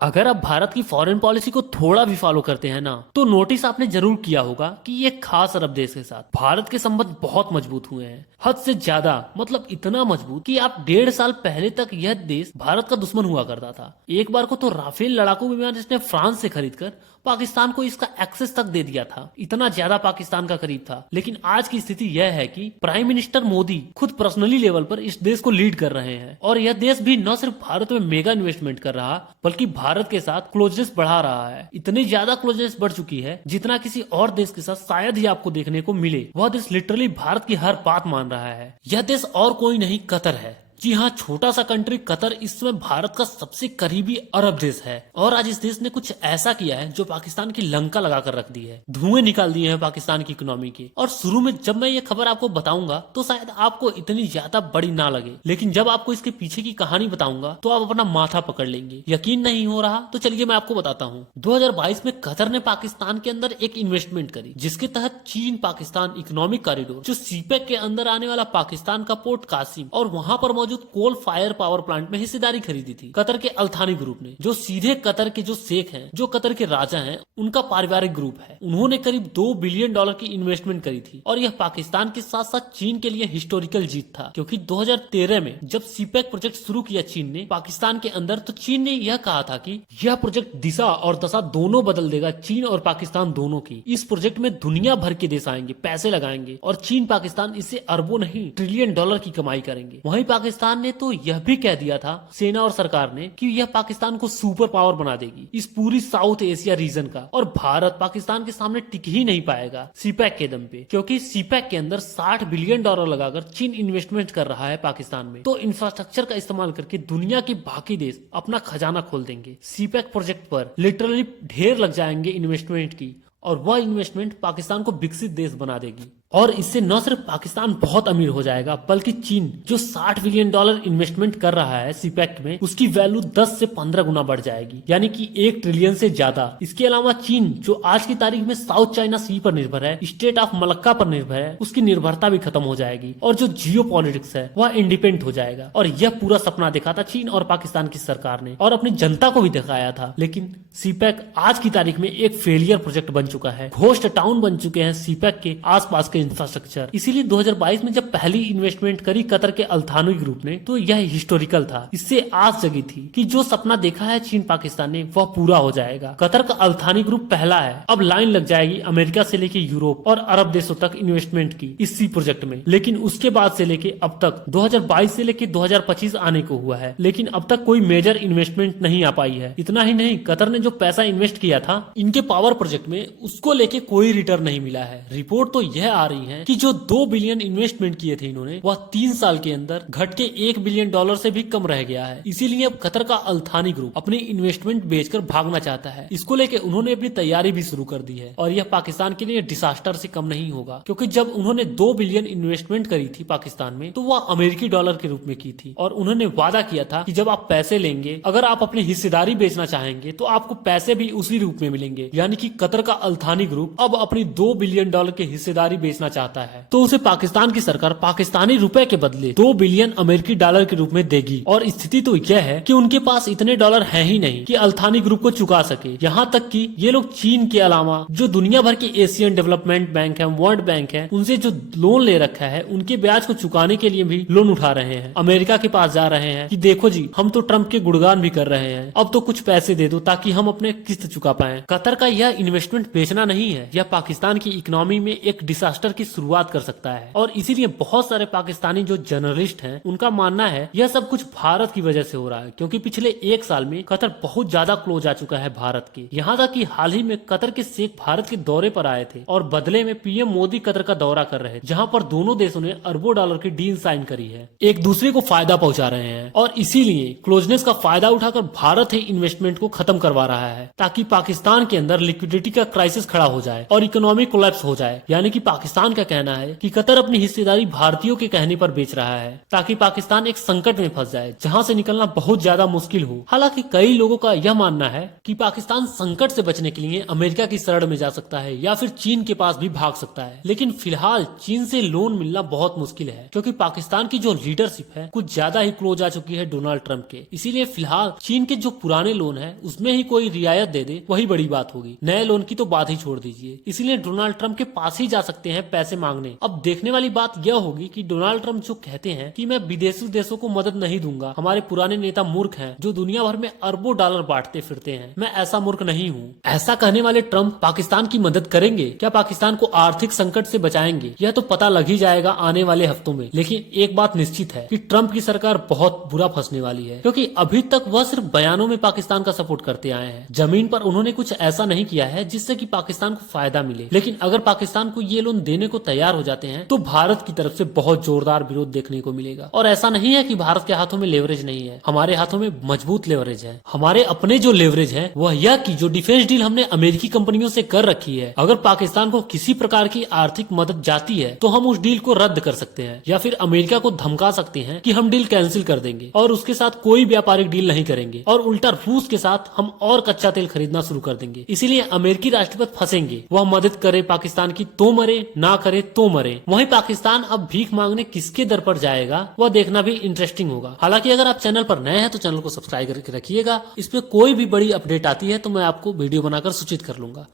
अगर आप भारत की फॉरेन पॉलिसी को थोड़ा भी फॉलो करते हैं ना, तो नोटिस आपने जरूर किया होगा कि ये खास अरब देश के साथ भारत के संबंध बहुत मजबूत हुए हैं। हद से ज्यादा, मतलब इतना मजबूत कि आप 1.5 साल पहले तक यह देश भारत का दुश्मन हुआ करता था। एक बार को तो राफेल लड़ाकू विमान इसने फ्रांस से खरीदकर पाकिस्तान को इसका एक्सेस तक दे दिया था। इतना ज्यादा पाकिस्तान का करीब था। लेकिन आज की स्थिति यह है कि प्राइम मिनिस्टर मोदी खुद पर्सनली लेवल पर इस देश को लीड कर रहे हैं, और यह देश भी न सिर्फ भारत में मेगा इन्वेस्टमेंट कर रहा, बल्कि भारत के साथ क्लोजनेस बढ़ा रहा है। इतनी ज्यादा क्लोजनेस बढ़ चुकी है जितना किसी और देश के साथ शायद ही आपको देखने को मिले। वह देश लिटरली भारत की हर बात मान रहा है। यह देश और कोई नहीं, कतर है। जी हाँ, छोटा सा कंट्री कतर इस समय भारत का सबसे करीबी अरब देश है, और आज इस देश ने कुछ ऐसा किया है जो पाकिस्तान की लंका लगा कर रख दी है। धुएं निकाल दिए हैं पाकिस्तान की इकोनॉमी के। और शुरू में जब मैं ये खबर आपको बताऊंगा तो शायद आपको इतनी ज्यादा बड़ी ना लगे, लेकिन जब आपको इसके पीछे की कहानी बताऊंगा तो आप अपना माथा पकड़ लेंगे। यकीन नहीं हो रहा तो चलिए मैं आपको बताता हूँ। 2022 में कतर ने पाकिस्तान के अंदर एक इन्वेस्टमेंट करी, जिसके तहत चीन पाकिस्तान इकोनॉमिक कॉरिडोर, जो सीपेक के अंदर आने वाला पाकिस्तान का पोर्ट कासिम और वहां पर कोल फायर पावर प्लांट में हिस्सेदारी खरीदी थी कतर के अल्थानी ग्रुप ने, जो सीधे कतर के जो शेख हैं, जो कतर के राजा हैं, उनका पारिवारिक ग्रुप है। उन्होंने करीब $2 बिलियन की इन्वेस्टमेंट करी थी, और यह पाकिस्तान के साथ साथ चीन के लिए हिस्टोरिकल जीत था, क्योंकि 2013 में जब सीपेक प्रोजेक्ट शुरू किया चीन ने पाकिस्तान के अंदर, तो चीन ने यह कहा था कि यह प्रोजेक्ट दिशा और दशा दोनों बदल देगा, चीन और पाकिस्तान दोनों की। इस प्रोजेक्ट में दुनिया भर के देश आएंगे, पैसे लगाएंगे, और चीन पाकिस्तान इससे अरबों नहीं $ट्रिलियन की कमाई करेंगे। वहीं पाकिस्तान ने तो यह भी कह दिया था, सेना और सरकार ने, कि यह पाकिस्तान को सुपर पावर बना देगी इस पूरी साउथ एशिया रीजन का, और भारत पाकिस्तान के सामने टिक ही नहीं पाएगा सीपैक के दम पे, क्योंकि सीपैक के अंदर $60 बिलियन लगाकर चीन इन्वेस्टमेंट कर रहा है पाकिस्तान में। तो इंफ्रास्ट्रक्चर का इस्तेमाल करके दुनिया के बाकी देश अपना खजाना खोल देंगे। सीपैक प्रोजेक्ट पर लिटरली ढेर लग जाएंगे इन्वेस्टमेंट की, और वह इन्वेस्टमेंट पाकिस्तान को विकसित देश बना देगी। और इससे न सिर्फ पाकिस्तान बहुत अमीर हो जाएगा, बल्कि चीन जो $60 बिलियन इन्वेस्टमेंट कर रहा है सीपैक्ट में, उसकी वैल्यू 10 से 15 गुना बढ़ जाएगी, यानी कि 1 ट्रिलियन से ज्यादा। इसके अलावा चीन जो आज की तारीख में साउथ चाइना सी पर निर्भर है, स्टेट ऑफ मलक्का पर निर्भर है, उसकी निर्भरता भी खत्म हो जाएगी, और जो जियो पॉलिटिक्स है वह इंडिपेंडेंट हो जाएगा। और यह पूरा सपना देखा था चीन और पाकिस्तान की सरकार ने, और अपनी जनता को भी दिखाया था। लेकिन सीपैक आज की तारीख में एक फेलियर प्रोजेक्ट बन चुका है। घोस्ट टाउन बन चुके हैं सीपैक के आसपास के इंफ्रास्ट्रक्चर। इसीलिए 2022 में जब पहली इन्वेस्टमेंट करी कतर के अल्थानी ग्रुप ने, तो यह हिस्टोरिकल था। इससे आस जगी थी कि जो सपना देखा है चीन पाकिस्तान ने वह पूरा हो जाएगा। कतर का अल्थानी ग्रुप पहला है। अब लाइन लग जाएगी अमेरिका से लेके यूरोप और अरब देशों तक इन्वेस्टमेंट की इसी प्रोजेक्ट में। लेकिन उसके बाद से लेके अब तक 2022 से लेके 2025 आने को हुआ है, लेकिन अब तक कोई मेजर इन्वेस्टमेंट नहीं आ पाई है। इतना ही नहीं, कतर ने जो पैसा इन्वेस्ट किया था इनके पावर प्रोजेक्ट में, उसको लेके कोई रिटर्न नहीं मिला है। रिपोर्ट तो यह आ रही है कि जो $2 बिलियन इन्वेस्टमेंट किए थे इन्होंने, वह 3 साल के अंदर घट के $1 बिलियन से भी कम रह गया है। इसीलिए अब कतर का अल्थानी ग्रुप अपनी इन्वेस्टमेंट बेचकर भागना चाहता है। इसको लेके उन्होंने अपनी तैयारी भी शुरू कर दी है, और यह पाकिस्तान के लिए डिसास्टर से कम नहीं होगा, क्योंकि जब उन्होंने $2 बिलियन इन्वेस्टमेंट करी थी पाकिस्तान में, तो वह अमेरिकी डॉलर के रूप में की थी, और उन्होंने वादा किया था कि जब आप पैसे लेंगे, अगर आप अपनी हिस्सेदारी बेचना चाहेंगे तो आपको पैसे भी उसी रूप में मिलेंगे। यानी कि कतर का अल्थानी ग्रुप अब अपनी $2 बिलियन की हिस्सेदारी बेचना चाहता है, तो उसे पाकिस्तान की सरकार पाकिस्तानी रुपए के बदले $2 बिलियन अमेरिकी डॉलर के रूप में देगी। और स्थिति तो यह है कि उनके पास इतने डॉलर है ही नहीं कि अल्थानी ग्रुप को चुका सके। यहाँ तक कि ये लोग चीन के अलावा जो दुनिया भर के एशियन डेवलपमेंट बैंक है, वर्ल्ड बैंक है, उनसे जो लोन ले रखा है, उनके ब्याज को चुकाने के लिए भी लोन उठा रहे हैं। अमेरिका के पास जा रहे हैं कि देखो जी, हम तो ट्रम्प के गुणगान भी कर रहे हैं, अब तो कुछ पैसे दे दो ताकि हम अपने किस्त चुका पाए। कतर का यह इन्वेस्टमेंट बेचना नहीं है, यह पाकिस्तान की इकोनॉमी में एक डिसास्टर की शुरुआत कर सकता है। और इसीलिए बहुत सारे पाकिस्तानी जो जर्नलिस्ट हैं, उनका मानना है यह सब कुछ भारत की वजह से हो रहा है, क्योंकि पिछले 1 साल में कतर बहुत ज्यादा क्लोज आ चुका है भारत के। यहाँ तक कि हाल ही में कतर के शेख भारत के दौरे पर आए थे, और बदले में पीएम मोदी कतर का दौरा कर रहे, जहाँ पर दोनों देशों ने अरबों डॉलर की डील साइन करी है, एक दूसरे को फायदा पहुंचा रहे हैं। और इसीलिए क्लोजनेस का फायदा उठाकर भारत ही इन्वेस्टमेंट को खत्म करवा रहा है, ताकि पाकिस्तान के अंदर लिक्विडिटी का क्राइसिस खड़ा हो जाए और इकोनॉमिक कोलैप्स हो जाए। यानी कि पाकिस्तान पाकिस्तान का कहना है कि कतर अपनी हिस्सेदारी भारतीयों के कहने पर बेच रहा है ताकि पाकिस्तान एक संकट में फंस जाए जहां से निकलना बहुत ज्यादा मुश्किल हो। हालांकि कई लोगों का यह मानना है कि पाकिस्तान संकट से बचने के लिए अमेरिका की शरण में जा सकता है या फिर चीन के पास भी भाग सकता है। लेकिन फिलहाल चीन से लोन मिलना बहुत मुश्किल है क्योंकि पाकिस्तान की जो लीडरशिप है कुछ ज्यादा ही क्लोज आ चुकी है डोनाल्ड ट्रंप के। इसीलिए फिलहाल चीन के जो पुराने लोन है उसमें ही कोई रियायत दे दे वही बड़ी बात होगी, नए लोन की तो बात ही छोड़ दीजिए। इसीलिए डोनाल्ड ट्रंप के पास ही जा सकते हैं पैसे मांगने। अब देखने वाली बात यह होगी कि डोनाल्ड ट्रंप जो कहते हैं कि मैं विदेशी देशों को मदद नहीं दूंगा, हमारे पुराने नेता मूर्ख हैं जो दुनिया भर में अरबों डॉलर बांटते फिरते हैं, मैं ऐसा मूर्ख नहीं हूँ। ऐसा कहने वाले ट्रंप पाकिस्तान की मदद करेंगे क्या, पाकिस्तान को आर्थिक संकट से बचाएंगे, यह तो पता लग ही जाएगा आने वाले हफ्तों में। लेकिन एक बात निश्चित है कि ट्रंप की सरकार बहुत बुरा फंसने वाली है क्योंकि अभी तक वह सिर्फ बयानों में पाकिस्तान का सपोर्ट करते आए हैं, जमीन पर उन्होंने कुछ ऐसा नहीं किया है जिससे कि पाकिस्तान को फायदा मिले। लेकिन अगर पाकिस्तान को ये लोन देने को तैयार हो जाते हैं तो भारत की तरफ से बहुत जोरदार विरोध देखने को मिलेगा। और ऐसा नहीं है कि भारत के हाथों में लेवरेज नहीं है, हमारे हाथों में मजबूत लेवरेज है। हमारे अपने जो लेवरेज है वह यह कि जो डिफेंस डील हमने अमेरिकी कंपनियों से कर रखी है, अगर पाकिस्तान को किसी प्रकार की आर्थिक मदद जाती है तो हम उस डील को रद्द कर सकते हैं या फिर अमेरिका को धमका सकते हैं कि हम डील कैंसिल कर देंगे और उसके साथ कोई व्यापारिक डील नहीं करेंगे और उल्टा रूस के साथ हम और कच्चा तेल खरीदना शुरू कर देंगे। इसीलिए अमेरिकी राष्ट्रपति फंसेंगे, वह मदद करे पाकिस्तान की तो मरे, ना करे तो मरे। वहीं पाकिस्तान अब भीख मांगने किसके दर पर जाएगा वह देखना भी इंटरेस्टिंग होगा। हालांकि अगर आप चैनल पर नए हैं तो चैनल को सब्सक्राइब करके रखिएगा, इस पे कोई भी बड़ी अपडेट आती है तो मैं आपको वीडियो बनाकर सूचित कर लूंगा।